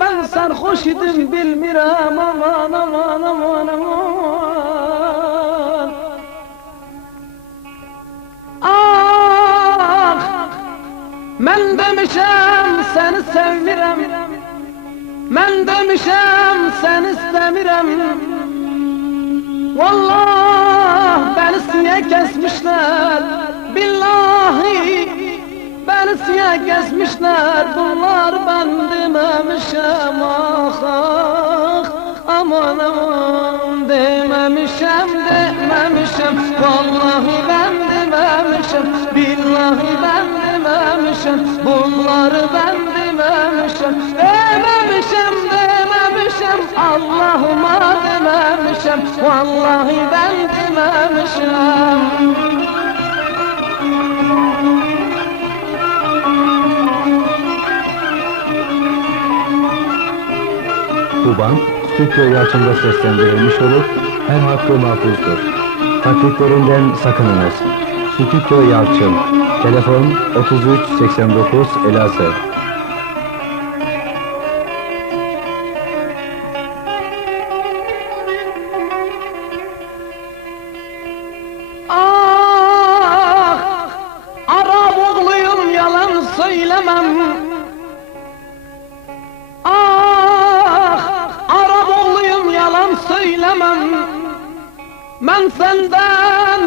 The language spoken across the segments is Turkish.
ben sarhoş idim bilmirem aman aman aman aman. Ah, men demişem seni sevmirem, men demişem seni istemirem. Vallah beni siye kesmişler, billahi beni siye kesmişler. Bunlar ben dememişem, ah ah aman aman. Dememişem dememişem, vallahi ben dememişem, billahi ben dememişem. Bunları ben dememişem, dememişem dememişem, Allah'ıma dememişem, vallahi ben dememişem. Bu band Stüdyo Yalçın'da seslendirilmiş olup her hakkı mahfuzdur. Taklitlerinden sakınınız. Stüdyo Yalçın. Telefon 33 89 Elazığ. Ah, Arap oğluyum yalan söylemem. Söylemem, ben senden,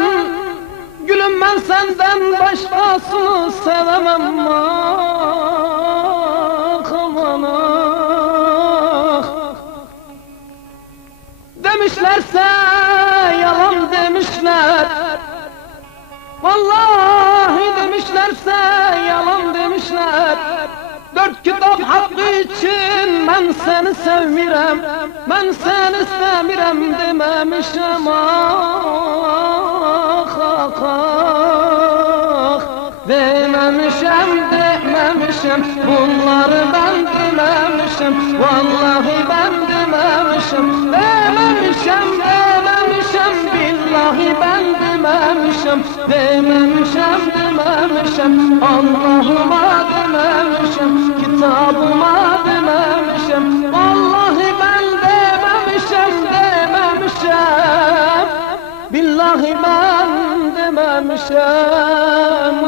gülüm ben senden başkasını sevemem. Ah aman ah. Demişlerse yalan demişler, vallahi demişlerse yalan demişler. Dört kitap hakkı için ben seni sevmirem, ben seni istemirem dememişem. Ah ah ah, dememişem dememişem, bunları ben dememişem, vallahi ben dememişem. Dememişem dememişem, billahi ben dememişem, dememişem dememişem, Allah'ıma dememişem, kitabıma dememişem, vallahi ben dememişem dememişem, billahi ben dememişem.